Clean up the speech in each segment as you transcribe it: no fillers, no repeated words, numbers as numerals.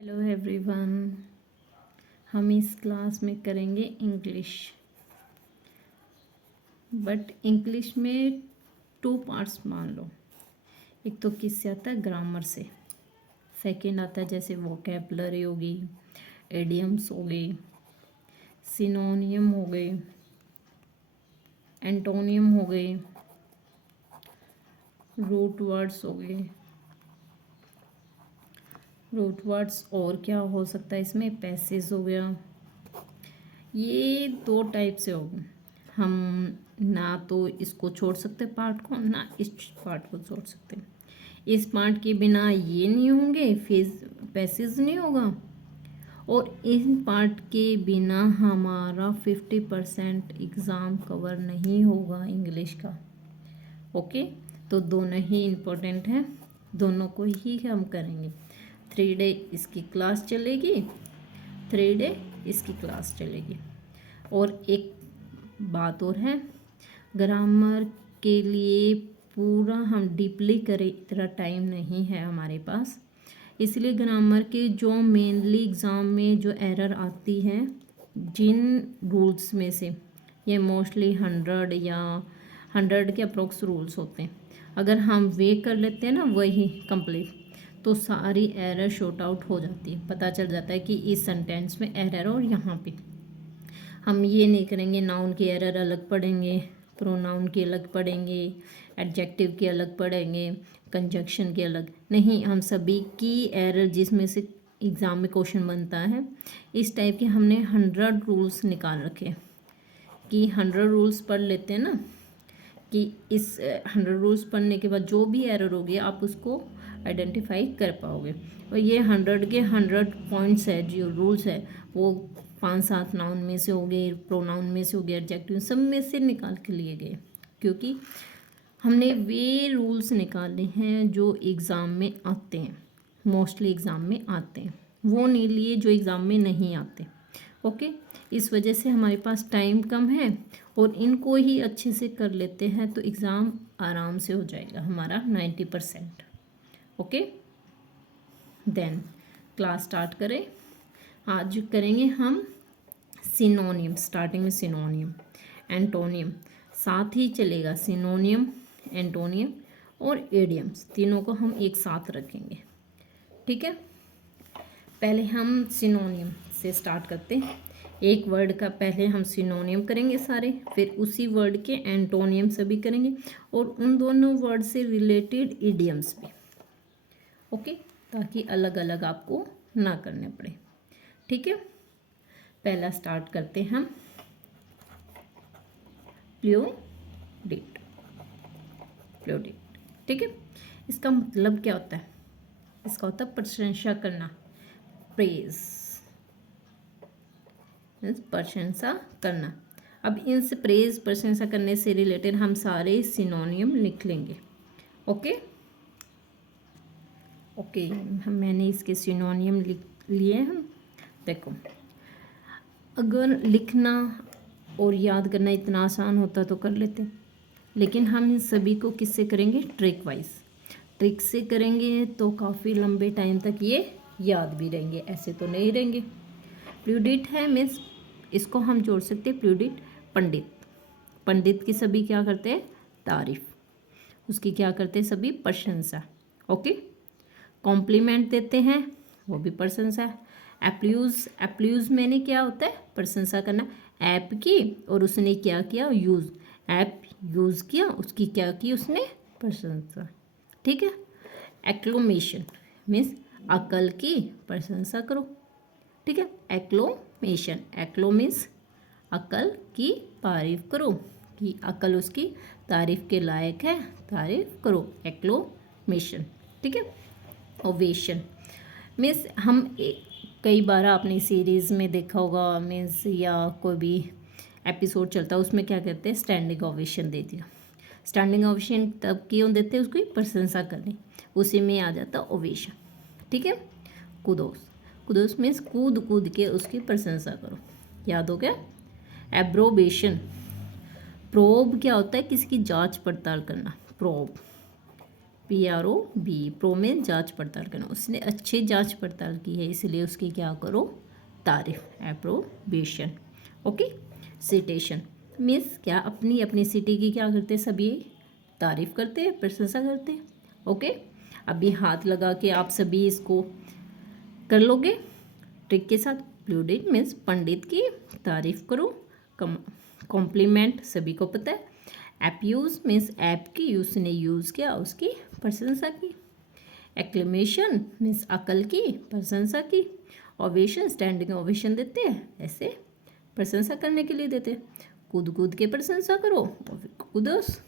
Hello everyone. हम इस class में करेंगे इंग्लिश, बट इंग्लिश में टू पार्ट्स मान लो। एक तो किससे आता है, ग्रामर से। सेकंड आता है जैसे वोकेबलरी होगी, एडियम्स हो गए, सिनोनियम हो गए, एंटोनियम हो गए, रूट वर्ड्स हो गए। रूट वर्ड्स और क्या हो सकता है इसमें, पैसेज हो गया। ये दो टाइप से होगा। हम ना तो इसको छोड़ सकते पार्ट को, ना इस पार्ट को छोड़ सकते। इस पार्ट के बिना ये नहीं होंगे, फेज पैसेज नहीं होगा, और इन पार्ट के बिना हमारा 50% एग्ज़ाम कवर नहीं होगा इंग्लिश का। ओके, तो दोनों ही इम्पोर्टेंट है, दोनों को ही हम करेंगे। 3 डे इसकी क्लास चलेगी, 3 डे इसकी क्लास चलेगी। और एक बात और है, ग्रामर के लिए पूरा हम डीपली करें इतना टाइम नहीं है हमारे पास, इसलिए ग्रामर के जो मेनली एग्ज़ाम में जो एरर आती है जिन रूल्स में से, ये मोस्टली 100 या 100 के अप्रोक्स रूल्स होते हैं। अगर हम वे कर लेते हैं ना वही कंप्लीट, तो सारी एरर शॉर्ट आउट हो जाती है। पता चल जाता है कि इस सेंटेंस में एरर, और यहाँ पे हम ये नहीं करेंगे। नाउन के एरर अलग पढ़ेंगे, प्रोनाउन के अलग पढ़ेंगे, एडजेक्टिव के अलग पढ़ेंगे, कंजक्शन के अलग नहीं। हम सभी की एरर जिसमें से एग्ज़ाम में क्वेश्चन बनता है, इस टाइप के हमने 100 रूल्स निकाल रखे कि 100 रूल्स पढ़ लेते हैं ना, कि इस 100 रूल्स पढ़ने के बाद जो भी एरर होगी आप उसको आइडेंटिफाई कर पाओगे। और ये 100 के 100 पॉइंट्स है, जो रूल्स है वो 5-7 नाउन में से हो गए, प्रोनाउन में से हो गए, एडजेक्टिव सब में से निकाल के लिए गए, क्योंकि हमने वे रूल्स निकाले हैं जो एग्ज़ाम में आते हैं, मोस्टली एग्ज़ाम में आते हैं, वो नहीं लिए जो एग्ज़ाम में नहीं आते। ओके, इस वजह से हमारे पास टाइम कम है, और इनको ही अच्छे से कर लेते हैं तो एग्ज़ाम आराम से हो जाएगा हमारा 90%। ओके, देन क्लास स्टार्ट करें। आज करेंगे हम सिनोनियम, स्टार्टिंग में सिनोनियम, एंटोनियम साथ ही चलेगा। सिनोनियम, एंटोनियम और एडियम्स तीनों को हम एक साथ रखेंगे, ठीक है। पहले हम सिनोनियम से स्टार्ट करते हैं। एक वर्ड का पहले हम सिनोनियम करेंगे सारे, फिर उसी वर्ड के एंटोनियम सभी करेंगे, और उन दोनों वर्ड से रिलेटेड इडियम्स भी। ओके, ताकि अलग अलग आपको ना करने पड़े, ठीक है। पहला स्टार्ट करते हैं हम प्लूडिट। प्लूडिट, ठीक है। इसका मतलब क्या होता है, इसका होता है प्रशंसा करना, प्रेज, प्रशंसा करना। अब इनसे प्रेज प्रशंसा करने से रिलेटेड हम सारे सिनोनियम लिख लेंगे। ओके ओके, मैंने इसके सिनोनियम लिख लिए हम। देखो, अगर लिखना और याद करना इतना आसान होता तो कर लेते, लेकिन हम इन सभी को किससे करेंगे, ट्रिक वाइज। ट्रिक से करेंगे तो काफ़ी लंबे टाइम तक ये याद भी रहेंगे, ऐसे तो नहीं रहेंगे। प्लूडिट है मीन्स, इसको हम जोड़ सकते हैं प्लूडिट पंडित। पंडित की सभी क्या करते हैं, तारीफ, उसकी क्या करते हैं सभी, प्रशंसा। ओके, कॉम्प्लीमेंट देते हैं, वो भी प्रशंसा है। एप्लूज, एप्लूज मैंने क्या होता है, प्रशंसा करना। ऐप की, और उसने क्या किया, यूज़, ऐप यूज़ किया, उसकी क्या की उसने, प्रशंसा, ठीक है। एक्लोमेशन मीन्स अकल की प्रशंसा करो, ठीक है। एक्लोमेशन, एक्लो मीन्स अकल की तारीफ करो, कि अकल उसकी तारीफ के लायक है, तारीफ करो, एक्लोमेशन, ठीक है। ओवेशन मीन्स हम कई बार आपने सीरीज़ में देखा होगा, मीन्स या कोई भी एपिसोड चलता है उसमें क्या कहते हैं, स्टैंडिंग ओवेशन दे दिया। स्टैंडिंग ओवेशन तब क्यों देते हैं, उसकी प्रशंसा करनी, उसी में आ जाता ओवेशन, ठीक है। कुदोस, कुदोस मीन्स कूद कूद के उसकी प्रशंसा करो, याद हो गया। एब्रोबेशन, प्रोब क्या होता है, किसकी जांच पड़ताल करना, प्रोब, PROB, प्रो में जांच पड़ताल करना, उसने अच्छी जांच पड़ताल की है इसलिए उसकी क्या करो, तारीफ, एप्रोबेशन। ओके। सिटेशन मीन्स क्या, अपनी अपनी सिटी की क्या करते हैं, सभी तारीफ करते हैं, प्रशंसा करते हैं। ओके। अभी हाथ लगा के आप सभी इसको कर लोगे ट्रिक के साथ। प्लूडिट मीन्स पंडित की तारीफ करो, कॉम्प्लीमेंट सभी को पता है। एप्यूज मीन्स ऐप की, उसने यूज़ किया, उसकी प्रशंसा की। एक्लेमेशन मीन्स अकल की, प्रशंसा की। ओवेशन स्टैंडिंग ओवेशन देते हैं, ऐसे प्रशंसा करने के लिए देते हैं। कूद कूद के प्रशंसा करो, कूदोस।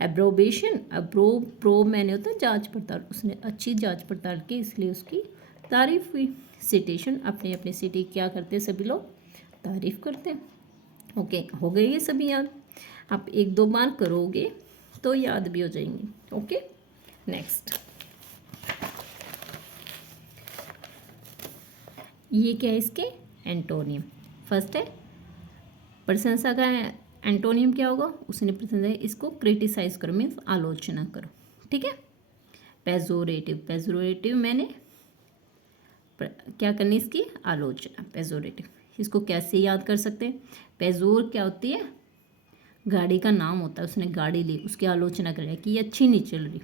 एब्रोबेशन, प्रो मैंने होता है जांच पड़ताल, उसने अच्छी जांच पड़ताल की इसलिए उसकी तारीफ हुई। सिटेशन, अपनी अपनी सिटी क्या करते हैं, सभी लोग तारीफ करते हैं। ओके, हो गई ये सभी याद। आप एक दो बार करोगे तो याद भी हो जाएंगी। ओके। नेक्स्ट, ये क्या है, इसके एंटोनियम। फर्स्ट है प्रशंसा का एंटोनियम क्या होगा, उसने प्रशंसा, इसको क्रिटिसाइज करो मीन्स आलोचना करो। ठीक है। पेजोरेटिव, पेजोरेटिव मैंने क्या करनी, इसकी आलोचना, पेजोरेटिव। इसको कैसे याद कर सकते हैं, पेजोर क्या होती है, गाड़ी का नाम होता है, उसने गाड़ी ली, उसकी आलोचना कर रहा है कि ये अच्छी नहीं चल रही।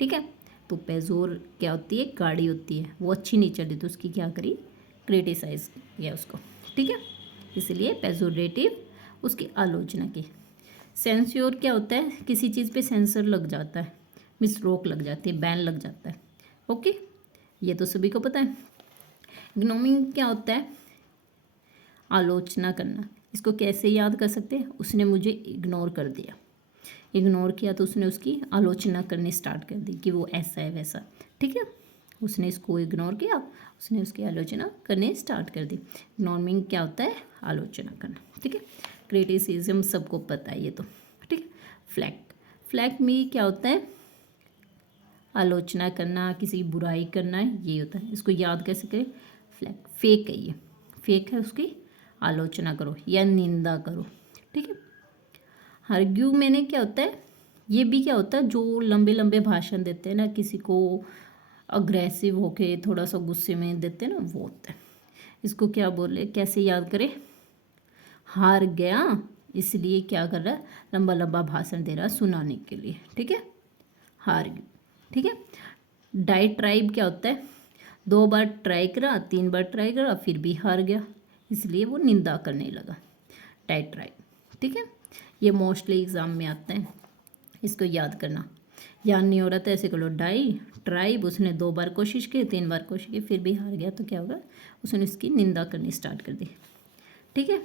ठीक है। तो पेजोर क्या होती है, गाड़ी होती है, वो अच्छी नहीं चल रही तो उसकी क्या करी, क्रिटिसाइज किया उसको। ठीक है। इसलिए पेजोरेटिव, उसकी आलोचना की। सेंस्योर क्या होता है, किसी चीज़ पे सेंसर लग जाता है, मिस रोक लग जाती है, बैन लग जाता है। ओके, ये तो सभी को पता है। इग्नोरिंग क्या होता है, आलोचना करना। इसको कैसे याद कर सकते हैं, उसने मुझे इग्नोर कर दिया, इग्नोर किया तो उसने उसकी आलोचना करनी स्टार्ट कर दी कि वो ऐसा है वैसा। ठीक है। उसने इसको इग्नोर किया, उसने उसकी आलोचना करनी स्टार्ट कर दी। इग्नोरिंग क्या होता है, आलोचना करना। ठीक है। क्रिटिसिज्म सबको पता है ये तो। ठीक है। फ्लैक, फ्लैक में क्या होता है, आलोचना करना, किसी की बुराई करना, ये होता है। इसको याद कैसे करें, फ्लैक, फेक है ये, फेक है, उसकी आलोचना करो या निंदा करो। ठीक है। आर्ग्यू मैंने क्या होता है, ये भी क्या होता है, जो लंबे लंबे भाषण देते हैं ना, किसी को अग्रेसिव होके थोड़ा सा गुस्से में देते हैं ना, वो होता है। इसको क्या बोले, कैसे याद करें, हार गया इसलिए क्या कर रहा है, लंबा लंबा भाषण दे रहा है सुनाने के लिए। ठीक है। हार गया। ठीक है। डाइट्राइब क्या होता है, 2 बार ट्राई करा, 3 बार ट्राई करा, फिर भी हार गया इसलिए वो निंदा करने लगा, डाइट्राइब। ठीक है। ये मोस्टली एग्ज़ाम में आता है, इसको याद करना। याद नहीं हो रहा था ऐसे करो, डाई ट्राइब, उसने 2 बार कोशिश की, 3 बार कोशिश की, फिर भी हार गया तो क्या होगा, उसने इसकी निंदा करनी स्टार्ट कर दी। ठीक है।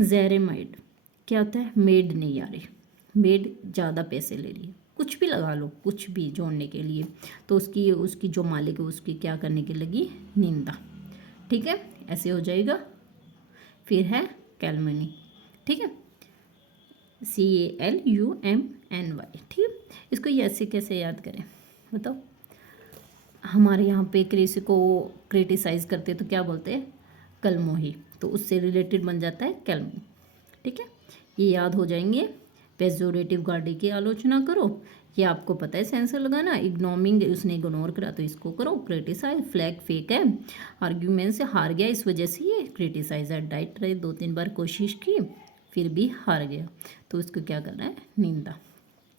जेरेमाइड क्या होता है, मेड नहीं आ रही, मेड ज़्यादा पैसे ले रही है, कुछ भी लगा लो, कुछ भी जोड़ने के लिए, तो उसकी उसकी जो मालिक है उसकी क्या करने की लगी, निंदा। ठीक है। ऐसे हो जाएगा। फिर है कैलमनी। ठीक है। CALUMNY। ठीक है। इसको ऐसे कैसे याद करें, बताओ। हमारे यहाँ पे किसी को क्रिटिसाइज करते तो क्या बोलते हैं, कलमोही, तो उससे रिलेटेड बन जाता है कैलमनी। ठीक है। ये याद हो जाएंगे। पेजोरेटिव गाड़ी की आलोचना करो, ये आपको पता है सेंसर लगाना। इग्नोरिंग, उसने इग्नोर करा तो इसको करो क्रिटिसाइज। फ्लैग, फेक है, आर्ग्यूमेंट से हार गया इस वजह से ये क्रिटिसाइज है। डाइट रहे, 2-3 बार कोशिश की फिर भी हार गया तो इसको क्या करना है, निंदा।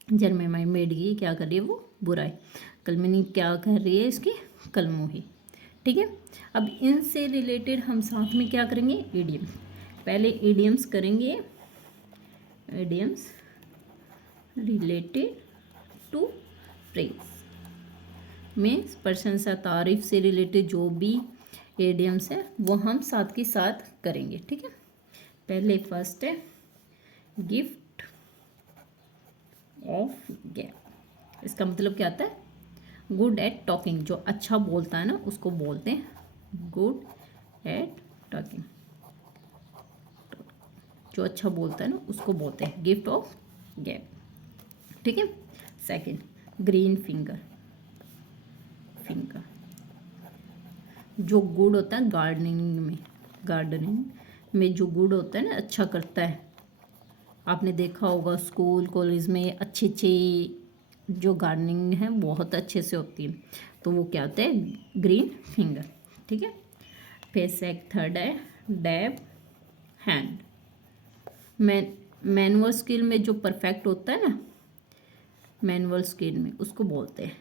जर्मेमाई, मेड की क्या कर रही है वो, बुराई। कलमनी क्या कर रही है, इसकी कलमोही। ठीक है। अब इनसे रिलेटेड हम साथ में क्या करेंगे, इडियम। पहले इडियम्स करेंगे, इडियम्स रिलेटेड टू प्रेज में प्रशंसा, तारीफ से रिलेटेड जो भी इडियम्स है वो हम साथ के साथ करेंगे। ठीक है। पहले फर्स्ट है गिफ्ट ऑफ गैप। इसका मतलब क्या आता है, गुड एट टॉकिंग, जो अच्छा बोलता है ना उसको बोलते हैं गुड एट टॉकिंग, जो अच्छा बोलता है ना उसको बोलते हैं गिफ्ट ऑफ गैप। ठीक है। सेकंड, ग्रीन फिंगर, फिंगर जो गुड होता है गार्डनिंग में, गार्डनिंग में जो गुड होता है ना, अच्छा करता है। आपने देखा होगा स्कूल कॉलेज में अच्छे अच्छे जो गार्डनिंग है बहुत अच्छे से होती है, तो वो क्या होता है ग्रीन फिंगर। ठीक है, फिर थर्ड है डैब हैंड। मैनुअल स्किल में जो परफेक्ट होता है ना, मैनुअल स्किल में उसको बोलते हैं,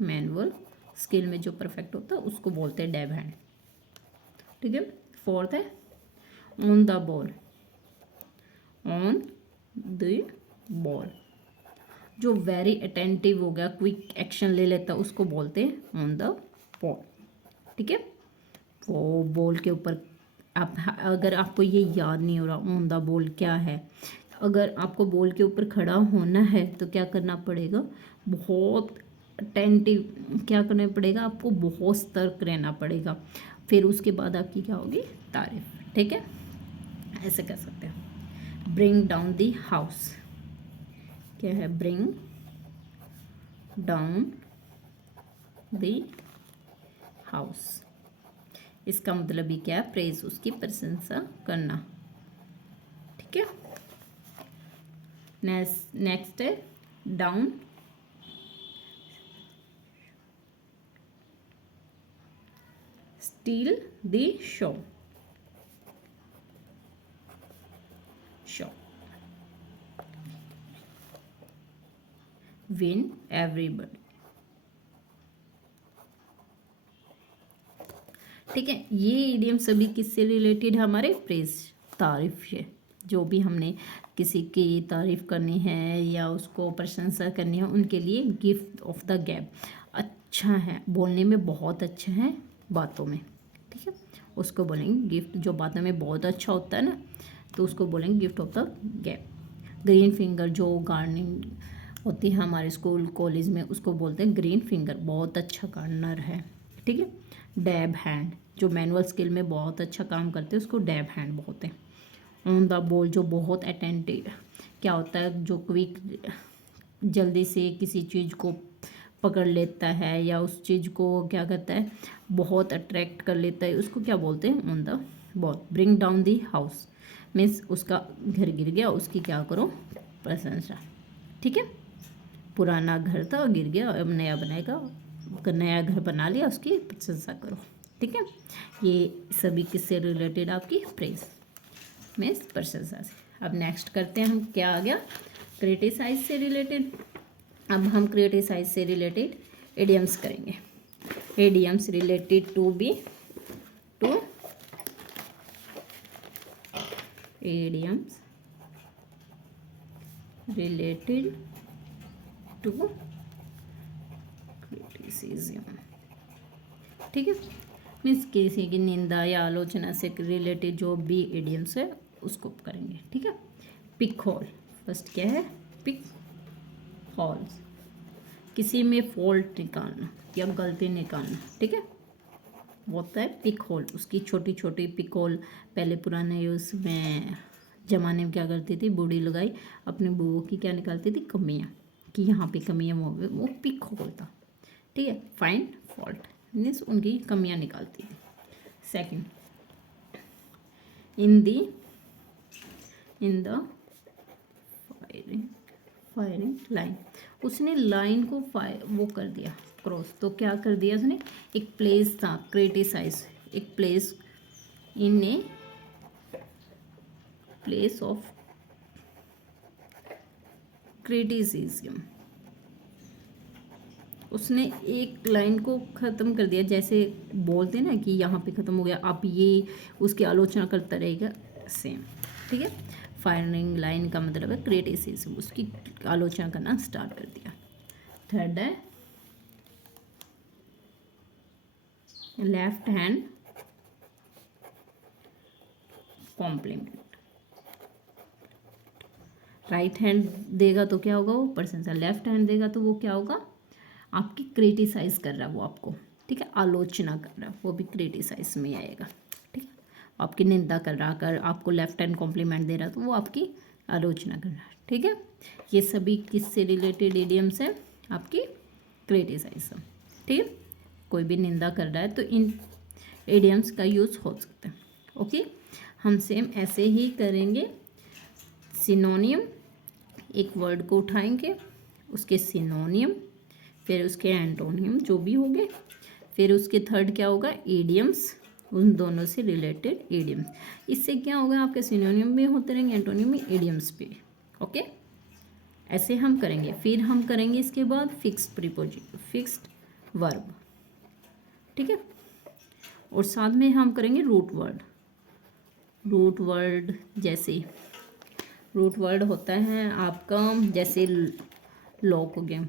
मैनुअल स्किल में जो परफेक्ट होता है उसको बोलते हैं डैब हैंड। ठीक है, फोर्थ है on the ball. On the ball, जो वेरी अटेंटिव हो गया, क्विक एक्शन ले लेता है, उसको बोलते हैं ऑन द बॉल। ठीक है, वो बॉल के ऊपर आप, अगर आपको ये याद नहीं हो रहा ऑन द बॉल क्या है, अगर आपको बॉल के ऊपर खड़ा होना है तो क्या करना पड़ेगा, बहुत अटेंटिव क्या करना पड़ेगा आपको, बहुत सतर्क रहना पड़ेगा, फिर उसके बाद आपकी क्या होगी तारीफ। ठीक है, ऐसे कर सकते हैं। ब्रिंग डाउन दी हाउस, क्या है ब्रिंग डाउन दी हाउस, इसका मतलब ही क्या है, प्रेज, उसकी प्रशंसा करना। ठीक है, नेक्स्ट है down steel the show. Show win everybody. ठीक है, ये इडियम सभी किससे रिलेटेड, हमारे प्रेज, तारीफ से। जो भी हमने किसी की तारीफ करनी है या उसको प्रशंसा करनी है, उनके लिए गिफ्ट ऑफ द गैप, अच्छा है बोलने में, बहुत अच्छा है बातों में। ठीक है, उसको बोलेंगे गिफ्ट, जो बातों में बहुत अच्छा होता है ना, तो उसको बोलेंगे gift of the gap. Green finger, जो गार्डनिंग होती है हमारे स्कूल कॉलेज में, उसको बोलते हैं ग्रीन फिंगर, बहुत अच्छा गार्डनर है। ठीक है, डैब हैंड, जो मैनुअल स्किल में बहुत अच्छा काम करते हैं, उसको डैब हैंड बोलते हैं। ऑन द बॉल, जो बहुत अटेंटिव क्या होता है, जो क्विक जल्दी से किसी चीज़ को पकड़ लेता है या उस चीज़ को क्या करता है, बहुत अट्रैक्ट कर लेता है, उसको क्या बोलते हैं on the ball. Bring down the house means उसका घर गिर गया, उसकी क्या करो प्रशंसा। ठीक है, पुराना घर था गिर गया, अब नया बनाएगा, नया घर बना लिया, उसकी प्रशंसा करो। ठीक है, ये सभी किससे रिलेटेड, आपकी प्रेज मीन्स प्रशंसा से। अब नेक्स्ट करते हैं हम, क्या आ गया क्रिटिसाइज से रिलेटेड। अब हम क्रिटिसाइज से रिलेटेड इडियम्स करेंगे। Idioms related to be to idioms related to criticism. ठीक है, मीन्स किसी की निंदा या आलोचना से रिलेटेड जो भी इडियम्स है उसको करेंगे। ठीक है, पिक होल, फर्स्ट क्या है पिक होल्स, किसी में फॉल्ट निकालना या गलती निकालना। ठीक है, वो होता है पिक होल, उसकी छोटी छोटी पिक होल। पहले पुराने यूज़ में ज़माने में क्या करती थी, बूढ़ी लगाई अपने बुओं की क्या निकालती थी, कमियाँ, कि यहाँ पे कमियाँ, वो पिक होल था। ठीक है, फाइंड फॉल्ट मीन्स उनकी कमियाँ निकालती थी। Second, in the firing line, उसने लाइन को वो कर दिया क्रॉस, तो क्या कर दिया उसने, एक प्लेस था क्रिटिसाइज, एक place in a place of criticism, उसने एक लाइन को ख़त्म कर दिया, जैसे बोलते ना कि यहाँ पे ख़त्म हो गया, आप ये उसकी आलोचना करता रहेगा, सेम। ठीक है, फायरिंग लाइन का मतलब है क्रिटिसिज्म, उसकी आलोचना करना स्टार्ट कर दिया। थर्ड है left hand complement, right hand देगा तो क्या होगा, वो प्रशंसा, लेफ्ट हैंड देगा तो वो क्या होगा, आपकी क्रिटिसाइज कर रहा है वो आपको। ठीक है, आलोचना कर रहा है, वो भी क्रिटिसाइज में आएगा। ठीक है, आपकी निंदा कर रहा, अगर आपको लेफ्ट हैंड कॉम्प्लीमेंट दे रहा तो वो आपकी आलोचना कर रहा है। ठीक है, ये सभी किससे रिलेटेड इडियम्स हैं, आपकी क्रिटिसाइज। ठीक है, कोई भी निंदा कर रहा है तो इन इडियम्स का यूज़ हो सकता है। ओके, हम सेम ऐसे ही करेंगे। सिनोनियम, एक वर्ड को उठाएंगे, उसके सिनोनियम, फिर उसके एंटोनियम जो भी हो गए, फिर उसके थर्ड क्या होगा, इडियम्स, उन दोनों से रिलेटेड इडियम्स। इससे क्या होगा, आपके सिनोनियम में होते रहेंगे, एंटोनियम में, इडियम्स पे। ओके, ऐसे हम करेंगे। फिर हम करेंगे इसके बाद फिक्स्ड वर्ब, ठीक है। और साथ में हम करेंगे रूट वर्ड। जैसे रूट वर्ड होता है आपका, जैसे लॉक हो गया,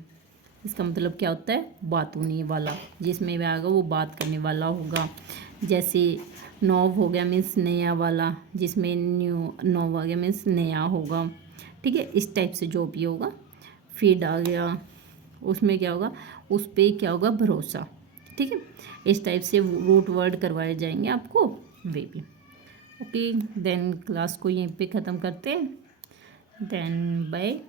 इसका मतलब क्या होता है, बात होने वाला, जिसमें भी आएगा वो बात करने वाला होगा। जैसे नोव हो गया, मीन्स नया वाला, जिसमें नोव आ गया मीन्स नया होगा, ठीक है। इस टाइप से जो भी होगा। फीड आ गया, उसमें क्या होगा, उस पर क्या होगा, भरोसा, ठीक है। इस टाइप से रूट वर्ड करवाए जाएंगे आपको वे भी। ओके, देन क्लास को यहीं पे ख़त्म करते हैं। Then bye.